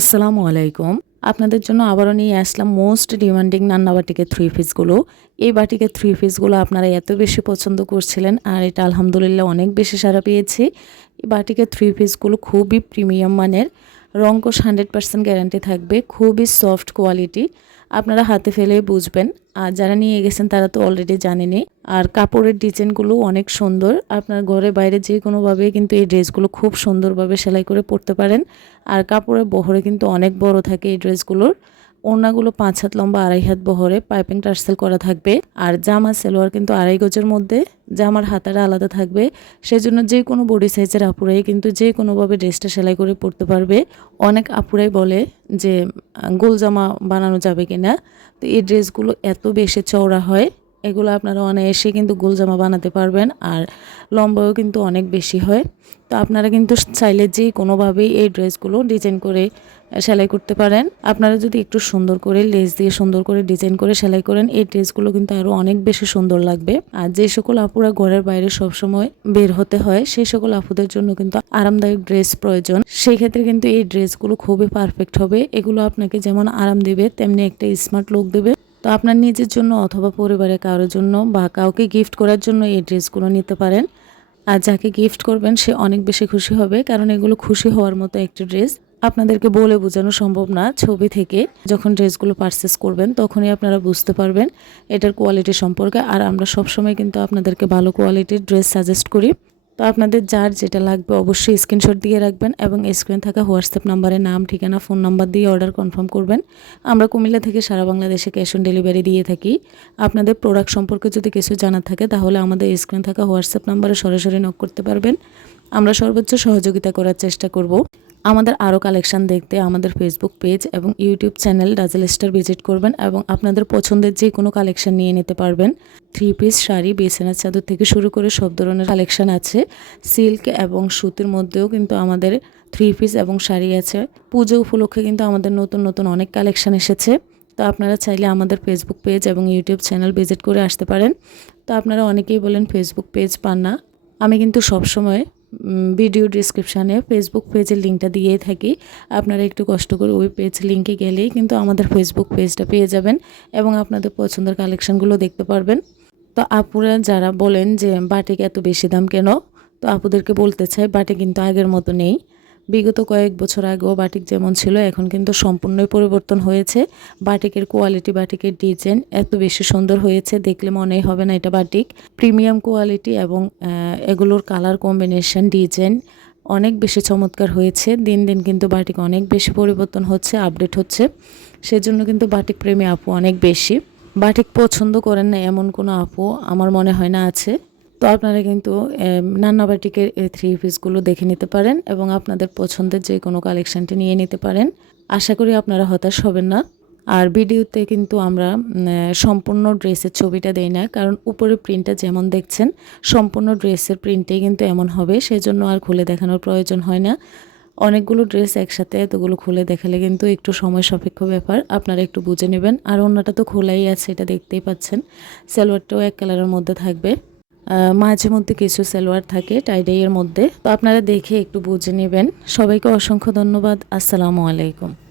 আসসালামু আলাইকুম। আপনাদের জন্য আবারও নিয়ে আসলাম মোস্ট ডিমান্ডিং নান্না বাটিকের থ্রি পিসগুলো এই বাটিকের থ্রি পিসগুলো আপনারা এত বেশি পছন্দ করছিলেন আর এটা আলহামদুলিল্লাহ অনেক বেশি সারা পেয়েছি। এই বাটিকের থ্রি পিসগুলো খুবই প্রিমিয়াম মানের। রঙ রঙ্কশ হান্ড্রেড পার্সেন্ট গ্যারান্টি থাকবে, খুবই সফট কোয়ালিটি আপনারা হাতে ফেলে বুঝবেন। আর যারা নিয়ে গেছেন, তারা তো অলরেডি জানেনি আর কাপড়ের ডিজাইনগুলো অনেক সুন্দর। আপনার ঘরে বাইরে যে কোনোভাবে কিন্তু এই ড্রেসগুলো খুব সুন্দরভাবে সেলাই করে পরতে পারেন। আর কাপড়ের বহরে কিন্তু অনেক বড় থাকে এই ড্রেসগুলোর। ওড়নাগুলো পাঁচ হাত লম্বা, আড়াই হাত বহরে পাইপিং টার্সেল করা থাকবে। আর জামা সেলোয়ার কিন্তু আড়াই গজের মধ্যে জামার হাতারা আলাদা থাকবে। সেজন্য যে কোনো বডি সাইজের আপুরাই কিন্তু যে কোনোভাবে ড্রেসটা সেলাই করে পরতে পারবে। অনেক আপুরাই বলে যে গোল জামা বানানো যাবে কিনা? তো এই ড্রেসগুলো এত বেশি চওড়া হয় এগুলো আপনারা অনায়াসে কিন্তু গোল জামা বানাতে পারবেন আর লম্বাও কিন্তু অনেক বেশি হয়। তো আপনারা কিন্তু চাইলে যে কোনোভাবেই এই ড্রেসগুলো ডিজাইন করে সেলাই করতে পারেন। আপনারা যদি একটু সুন্দর করে লেস দিয়ে সুন্দর করে ডিজাইন করে সেলাই করেন, এই ড্রেসগুলো কিন্তু আরও অনেক বেশি সুন্দর লাগবে। আর যে সকল আপুরা ঘরের বাইরে সবসময় বের হতে হয় সেই সকল আপুদের জন্য কিন্তু আরামদায়ক ড্রেস প্রয়োজন। সেই ক্ষেত্রে কিন্তু এই ড্রেসগুলো খুবই পারফেক্ট হবে। এগুলো আপনাকে যেমন আরাম দেবে, তেমনি একটা স্মার্ট লুক দেবে। তো আপনার নিজের জন্য অথবা পরিবারের কারোর জন্য বা কাউকে গিফট করার জন্য এই ড্রেসগুলো নিতে পারেন। আর যাকে গিফট করবেন, সে অনেক বেশি খুশি হবে, কারণ এগুলো খুশি হওয়ার মতো একটি ড্রেস। আপনাদেরকে বলে বোঝানো সম্ভব না, ছবি থেকে যখন ড্রেসগুলো পারচেস করবেন, তখনই আপনারা বুঝতে পারবেন এটার কোয়ালিটি সম্পর্কে। আর আমরা সবসময় কিন্তু আপনাদেরকে ভালো কোয়ালিটির ড্রেস সাজেস্ট করি। তো আপনাদের যার যেটা লাগবে অবশ্যই স্ক্রিনশট দিয়ে রাখবেন এবং স্ক্রিনে থাকা হোয়াটসঅ্যাপ নাম্বারে নাম, ঠিকানা ফোন নাম্বার দিয়ে অর্ডার কনফার্ম করবেন। আমরা কুমিল্লা থেকে সারা বাংলাদেশে ক্যাশ অন ডেলিভারি দিয়ে থাকি। আপনাদের প্রোডাক্ট সম্পর্কে যদি কিছু জানার থাকে, তাহলে আমাদের স্ক্রিনে থাকা হোয়াটসঅ্যাপ নাম্বারে সরাসরি নক করতে পারবেন। আমরা সর্বোচ্চ সহযোগিতা করার চেষ্টা করব। আমাদের আরও কালেকশান দেখতে আমাদের ফেসবুক পেজ এবং YouTube channel dazzle star visit করবেন এবং আপনাদের পছন্দের যে কোনো কালেকশান নিয়ে নিতে পারবেন। থ্রি পিস শাড়ি, বেসেনার চাদর থেকে শুরু করে সব ধরনের কালেকশান আছে। সিল্ক এবং সুতির মধ্যেও কিন্তু আমাদের থ্রি পিস এবং শাড়ি আছে। পুজো উপলক্ষে কিন্তু আমাদের নতুন নতুন অনেক কালেকশান এসেছে। তো আপনারা চাইলে আমাদের ফেসবুক পেজ এবং ইউটিউব চ্যানেল ভিজিট করে আসতে পারেন। তো আপনারা অনেকেই বলেন ফেসবুক পেজ পান না। আমি কিন্তু সবসময় ভিডিও ডিসক্রিপশানে ফেসবুক পেজের লিঙ্কটা দিয়ে থাকি। আপনারা একটু কষ্ট করে ওই পেজ লিঙ্কে গেলেই কিন্তু আমাদের ফেসবুক পেজটা পেয়ে যাবেন এবং আপনাদের পছন্দের কালেকশানগুলো দেখতে পারবেন। তো আপুরা যারা বলেন যে বাটিক এত বেশি দাম কেন? তো আপুদেরকে বলতে চাই বাটি কিন্তু আগের মতো নেই। বিগত কয়েক বছর আগেও বাটিক যেমন ছিল, এখন কিন্তু সম্পূর্ণই পরিবর্তন হয়েছে। বাটিকের কোয়ালিটি বাটিকের ডিজাইন এত বেশি সুন্দর হয়েছে, দেখলে মনেই হবে না এটা বাটিক। প্রিমিয়াম কোয়ালিটি এবং এগুলোর কালার কম্বিনেশন ডিজাইন অনেক বেশি চমৎকার হয়েছে। দিন দিন কিন্তু বাটিক অনেক বেশি পরিবর্তন হচ্ছে আপডেট হচ্ছে। সেজন্য কিন্তু বাটিক প্রেমী আপু অনেক বেশি। বাটিক পছন্দ করেন না এমন কোনো আপু আমার মনে হয় না আছে। তো আপনারা কিন্তু নান্না বাটিকের থ্রি পিসগুলো দেখে নিতে পারেন এবং আপনাদের পছন্দের যে কোনো কালেকশানটি নিয়ে নিতে পারেন। আশা করি আপনারা হতাশ হবেন না। আর ভিডিওতে কিন্তু আমরা সম্পূর্ণ ড্রেসের ছবিটা দেই না, কারণ উপরে প্রিন্টটা যেমন দেখছেন, সম্পূর্ণ ড্রেসের প্রিন্টেই কিন্তু এমন হবে, সেজন্য আর খুলে দেখানোর প্রয়োজন হয় না। অনেকগুলো ড্রেস একসাথে এতগুলো খুলে দেখালে কিন্তু একটু সময় সাপেক্ষ ব্যাপার, আপনারা একটু বুঝে নেবেন। আর অন্যটা তো খোলাই আছে, এটা দেখতেই পাচ্ছেন। সালোয়ারটাও এক কালারের মধ্যে থাকবে। মাঝে মধ্যে কিছু সালোয়ার থাকে টাইডাইয়ের মধ্যে। তো আপনারা দেখে একটু বুঝে নেবেন। সবাইকে অসংখ্য ধন্যবাদ। আসসালামু আলাইকুম।